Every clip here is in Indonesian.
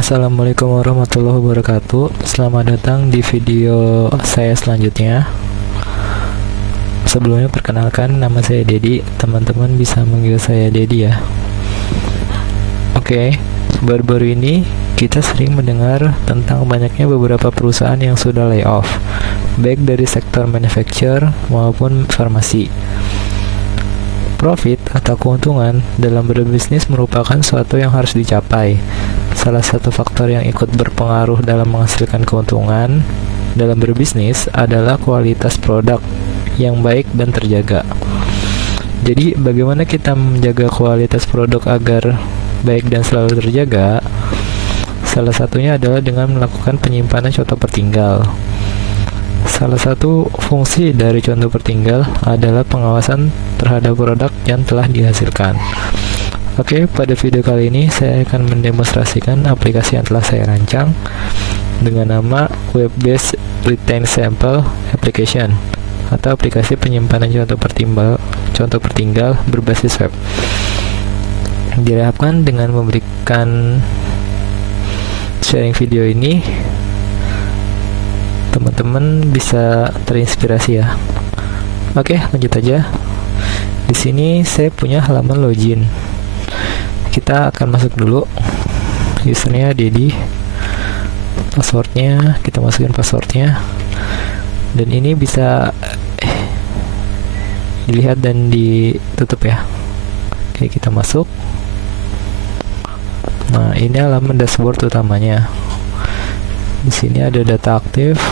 Assalamualaikum warahmatullahi wabarakatuh. Selamat datang di video saya selanjutnya. Sebelumnya perkenalkan, nama saya Dedi. Teman-teman bisa manggil saya Dedi ya. Oke, baru-baru ini kita sering mendengar tentang banyaknya beberapa perusahaan yang sudah layoff, baik dari sektor manufacture maupun farmasi. Profit atau keuntungan dalam berbisnis merupakan suatu yang harus dicapai. Salah satu faktor yang ikut berpengaruh dalam menghasilkan keuntungan dalam berbisnis adalah kualitas produk yang baik dan terjaga. Jadi, bagaimana kita menjaga kualitas produk agar baik dan selalu terjaga? Salah satunya adalah dengan melakukan penyimpanan contoh pertinggal. Salah satu fungsi dari contoh pertinggal adalah pengawasan terhadap produk yang telah dihasilkan. Oke, pada video kali ini saya akan mendemonstrasikan aplikasi yang telah saya rancang dengan nama Web-Based Retain Sample Application atau aplikasi penyimpanan contoh pertinggal berbasis web. Diharapkan dengan memberikan sharing video ini teman-teman bisa terinspirasi ya. Oke, lanjut aja. Di sini saya punya halaman login. Kita akan masuk dulu. Usernya Dedi. Passwordnya kita masukin passwordnya. Dan ini bisa dilihat dan ditutup ya. Oke, kita masuk. Nah, ini halaman dashboard utamanya. Di sini ada data aktif,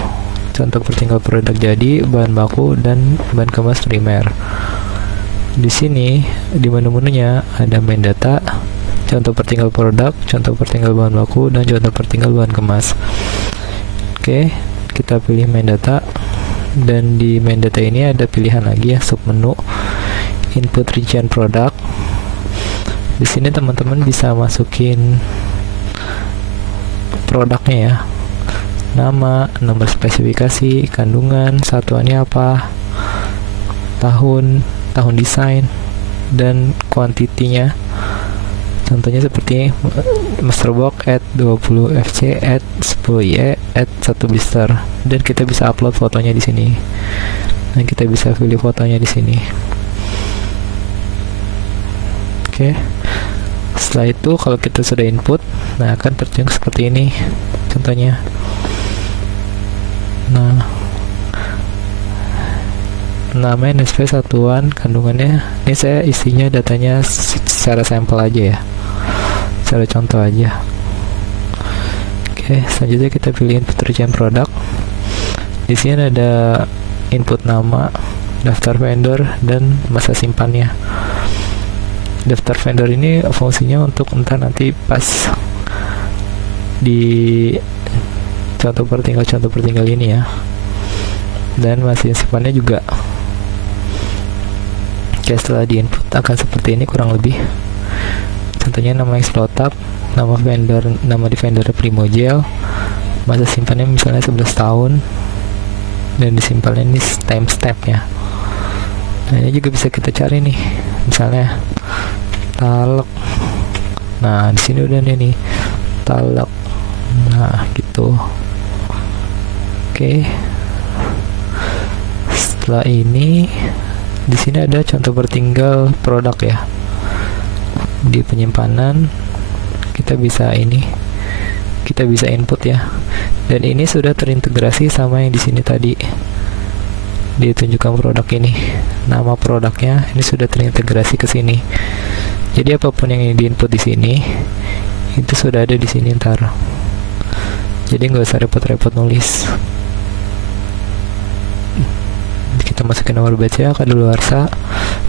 contoh pertinggal produk jadi, bahan baku, dan bahan kemas primer. Di sini di menu-menunya ada main data, contoh pertinggal produk, contoh pertinggal bahan baku, dan contoh pertinggal bahan kemas. Oke, kita pilih main data, dan di main data ini ada pilihan lagi ya, submenu input region product. Di sini teman-teman bisa masukin produknya ya. Nama, nomor spesifikasi, kandungan, satuannya apa, tahun desain, dan kuantitinya. Contohnya seperti Master Box at 20 FC at 10 YE at 1 blister, dan kita bisa upload fotonya di sini. Dan kita bisa pilih fotonya di sini. Oke. Setelah itu kalau kita sudah input, nah akan terjun seperti ini contohnya. Nah, namanya NSP satuan, kandungannya ini saya isinya datanya secara sampel aja ya, secara contoh aja. Oke, selanjutnya kita pilih input region produk. Di sini ada input nama, daftar vendor, dan masa simpannya. Daftar vendor ini fungsinya untuk nanti pas di contoh pertinggal ini ya, dan masih simpannya juga. Oke, setelah di input akan seperti ini kurang lebih. Contohnya nama Explotab, nama di vendor Primogel, masa simpannya misalnya 11 tahun, dan disimpannya ini timestamp ya. Nah, ini juga bisa kita cari nih, misalnya talek. Nah, di sini udah nih talek. Nah, gitu. Oke. Setelah ini di sini ada contoh pertinggal produk ya. Di penyimpanan kita bisa input ya. Dan ini sudah terintegrasi sama yang di sini tadi. Ditunjukkan produk ini. Nama produknya ini sudah terintegrasi ke sini. Jadi apapun yang diinput di sini itu sudah ada di sini ntar. Jadi nggak usah repot-repot nulis. Kita masukin nomor batch-nya, kadaluarsa,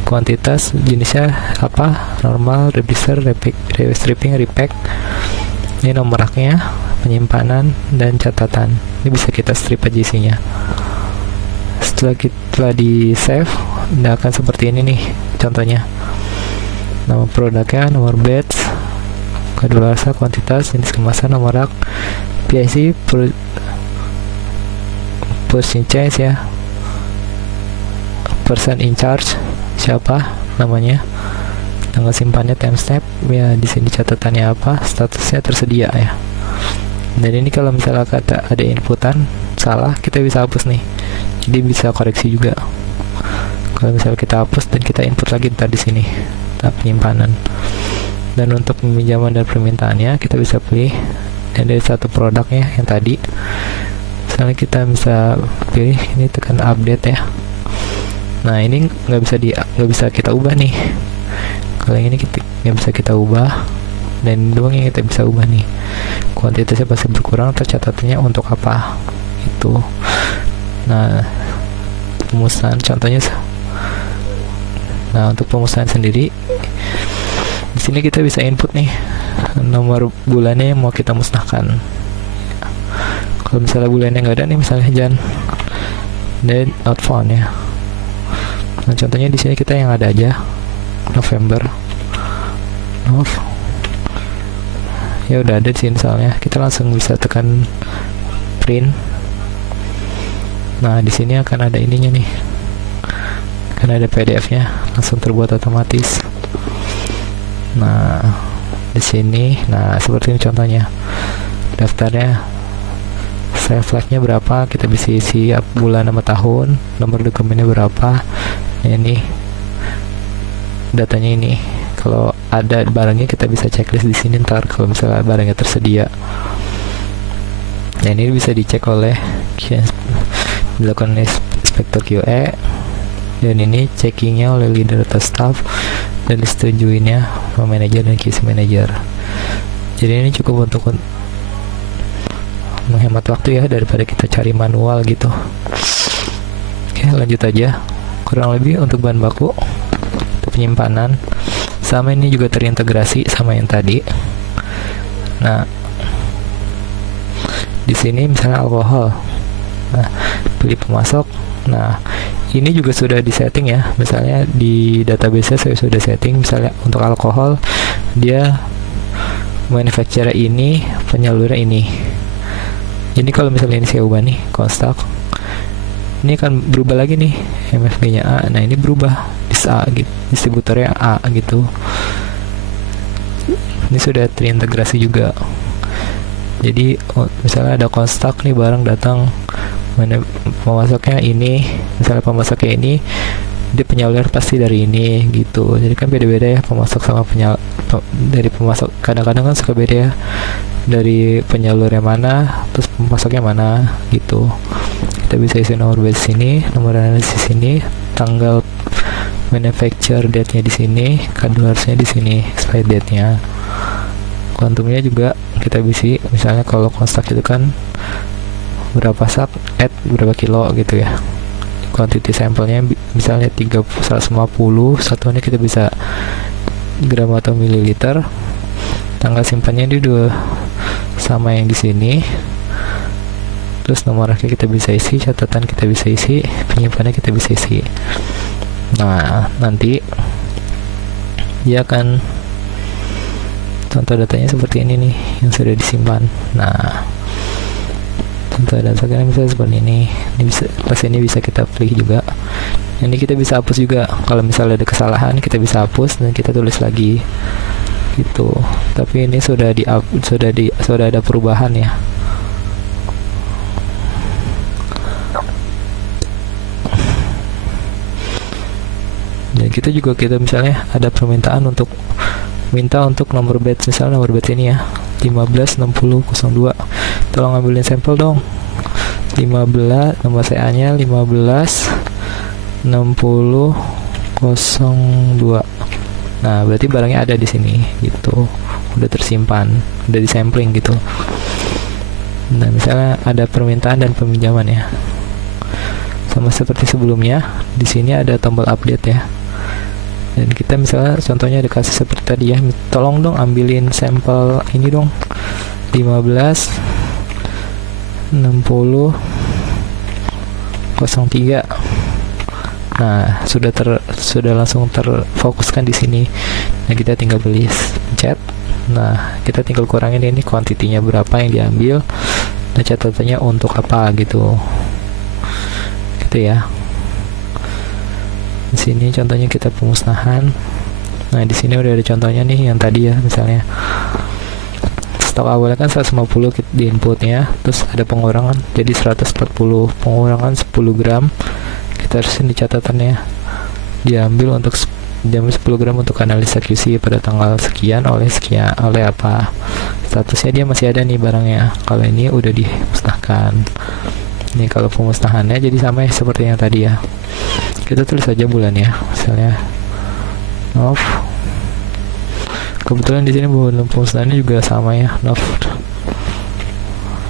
kuantitas, jenisnya apa, normal, register, stripping, repack. Ini nomor raknya, penyimpanan, dan catatan. Ini bisa kita strip aja isinya. Setelah di save, nah akan seperti ini nih contohnya. Nama produknya, nomor batch, kadaluarsa, kuantitas, jenis kemasan, nomor rak, PIC, person change ya, person in charge siapa namanya, tanggal simpannya, timestamp ya, di sini catatannya apa, statusnya tersedia ya. Dan ini kalau misalnya kata ada inputan salah, kita bisa hapus nih, jadi bisa koreksi juga. Kalau misalnya kita hapus dan kita input lagi ntar di sini tahap penyimpanan. Dan untuk peminjaman dan permintaannya kita bisa pilih, dan dari satu produknya yang tadi misalnya kita bisa pilih ini, tekan update ya. Nah ini nggak bisa kita ubah nih. Kalau yang ini kita nggak bisa kita ubah, dan doang yang kita bisa ubah nih, kuantitasnya pasti berkurang, tercatatannya untuk apa itu. Nah pemusnahan contohnya, nah untuk pemusnahan sendiri di sini kita bisa input nih nomor bulannya yang mau kita musnahkan. Kalau misalnya bulannya nggak ada nih, misalnya Jan dan not found ya. Nah contohnya di sini kita yang ada aja November, ya udah ada di sini misalnya, kita langsung bisa tekan print. Nah di sini akan ada ininya nih, akan ada PDF-nya langsung terbuat otomatis. Nah di sini, nah seperti ini contohnya daftarnya, save flag-nya berapa, kita bisa isi bulan sama tahun, nomor dokumennya berapa. Nah, ini datanya ini. Kalau ada barangnya kita bisa checklist di sini ntar kalau misalnya barangnya tersedia. Nah ini bisa dicek oleh dilakukan inspektor QE, dan ini checkingnya oleh leader atau staff, dan disetujuinya sama manajer dan QC manager. Jadi ini cukup untuk menghemat waktu ya, daripada kita cari manual gitu. Oke lanjut aja. Kurang lebih untuk bahan baku, untuk penyimpanan sama ini juga terintegrasi sama yang tadi. Nah di sini misalnya alkohol, nah pilih pemasok. Nah ini juga sudah disetting ya, misalnya di database saya sudah setting, misalnya untuk alkohol dia manufacturer ini, penyalurnya ini. Jadi kalau misalnya ini saya ubah nih kontak, ini akan berubah lagi nih, MFG nya A. Nah ini berubah A gitu, distributornya A gitu. Ini sudah terintegrasi juga. Jadi misalnya ada konstak nih, barang datang, mana pemasoknya ini, misalnya pemasoknya ini, dia penyalur pasti dari ini gitu. Jadi kan beda-beda ya pemasok sama dari pemasok, kadang-kadang kan suka beda ya, dari penyalurnya mana terus pemasoknya mana gitu. Kita bisa isi nomor base sini, nomor analisis sini, tanggal manufacture date-nya di sini, kadaluarsanya di sini, expiry date-nya. Kuantumnya juga kita bisa, misalnya kalau konstak itu kan berapa sak, berapa kilo gitu ya. Quantity sampelnya misalnya 150, satuannya kita bisa gram atau mililiter. Tanggal simpannya dia dua sama yang di sini. Terus nomor akhir kita bisa isi, catatan kita bisa isi, penyimpanannya kita bisa isi. Nah nanti dia akan contoh datanya seperti ini nih yang sudah disimpan. Nah contoh datanya misalnya seperti ini bisa, pas ini bisa kita pilih juga. Ini kita bisa hapus juga, kalau misalnya ada kesalahan kita bisa hapus dan kita tulis lagi gitu. Tapi ini sudah ada perubahan ya. Dan kita misalnya ada permintaan untuk nomor batch, misalnya nomor batch ini ya 156002, tolong ambilin sampel dong 15, nomor CA nya 156002. Nah berarti barangnya ada di sini gitu, udah tersimpan, udah disampling gitu. Nah misalnya ada permintaan dan peminjaman ya, sama seperti sebelumnya. Di sini ada tombol update ya. Dan kita misalnya contohnya dikasih seperti tadi ya, tolong dong ambilin sampel ini dong 156003. Nah sudah langsung terfokuskan di sini. Nah kita tinggal beli pencet. Nah kita tinggal kurangin ini kuantitinya berapa yang diambil, nah catatannya untuk apa gitu ya. Di sini contohnya kita pemusnahan. Nah di sini udah ada contohnya nih yang tadi ya, misalnya stok awalnya kan 150 di inputnya, terus ada pengurangan jadi 140, pengurangan 10 gram. Kita harus ini catatannya, diambil 10 gram untuk analisa QC pada tanggal sekian oleh apa, statusnya dia masih ada nih barangnya. Kalau ini udah dimusnahkan. Ini kalau pemusnahannya jadi sama ya seperti yang tadi ya, kita tulis saja bulannya, misalnya Nov. Kebetulan di sini bulan pemusnahannya juga sama ya, Nov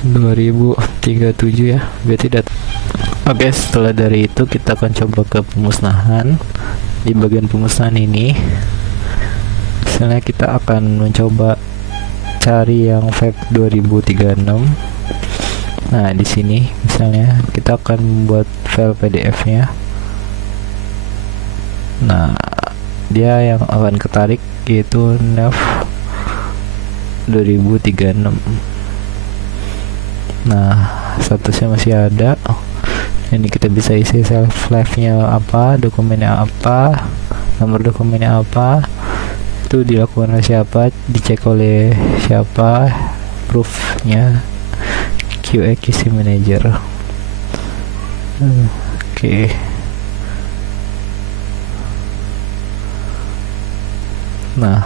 2037 ya, berarti Oke, setelah dari itu kita akan coba ke pemusnahan. Di bagian pemusnahan ini, misalnya kita akan mencoba cari yang Feb 2036. Nah, di sini misalnya kita akan membuat file PDF-nya. Nah, dia yang akan ketarik yaitu Nov 2036. Nah, statusnya masih ada. Ini kita bisa isi self live-nya apa, dokumennya apa, nomor dokumennya apa, itu dilakukan oleh siapa, dicek oleh siapa, proof-nya QA QC manager. Oke. Nah,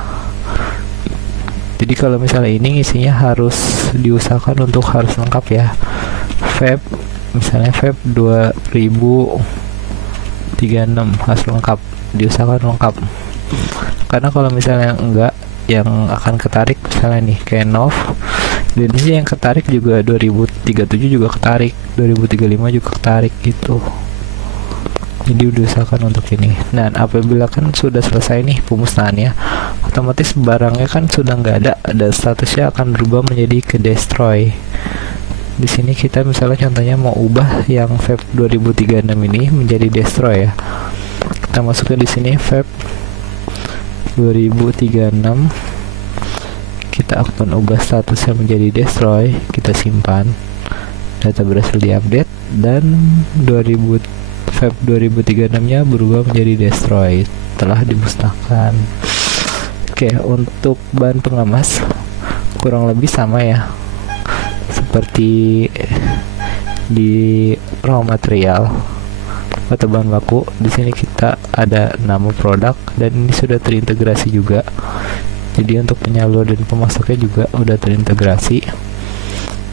jadi kalau misalnya ini isinya harus diusahakan untuk harus lengkap ya. Misalnya Feb 2036 harus lengkap, diusahakan lengkap. Karena kalau misalnya enggak, yang akan ketarik misalnya nih kayak Nov, dan ini yang ketarik juga 2037 juga ketarik, 2035 juga ketarik gitu. Jadi diusahakan untuk ini. Dan apabila kan sudah selesai nih pemusnahannya, otomatis barangnya kan sudah nggak ada, dan statusnya akan berubah menjadi ke destroy. Di sini kita misalnya contohnya mau ubah yang Feb 2036 ini menjadi destroy ya. Kita masukkan di sini Feb 2036. Kita akan ubah statusnya menjadi destroy, kita simpan. Data berhasil diupdate dan Feb 2036-nya berubah menjadi destroy telah dimusnahkan. Oke, untuk bahan pengemas kurang lebih sama ya, seperti di raw material atau bahan baku. Di sini kita ada nama produk dan ini sudah terintegrasi juga. Jadi untuk penyalur dan pemasoknya juga udah terintegrasi.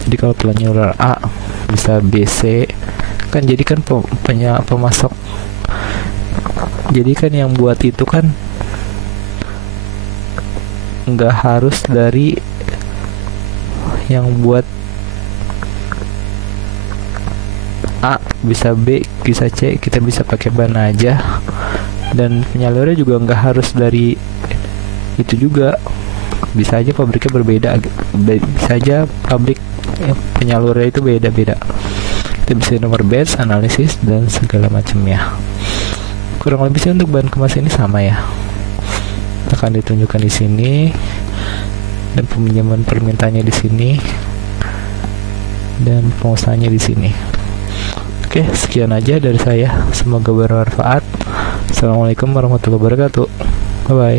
Jadi kalau penyalur A bisa BC kan, jadi kan pemasok. Jadi kan yang buat itu kan nggak harus dari yang buat A, bisa B, bisa C, kita bisa pakai ban aja. Dan penyalurnya juga nggak harus dari itu juga, bisa aja pabriknya berbeda, bisa aja pabrik penyalurnya itu beda-beda. Kita bisa nomor batch, analisis, dan segala macamnya. Kurang lebih sih untuk bahan kemas ini sama ya, akan ditunjukkan di sini, dan peminjaman permintaannya di sini, dan pengusahaannya di sini. Oke, sekian aja dari saya. Semoga bermanfaat. Assalamualaikum warahmatullahi wabarakatuh. Bye bye.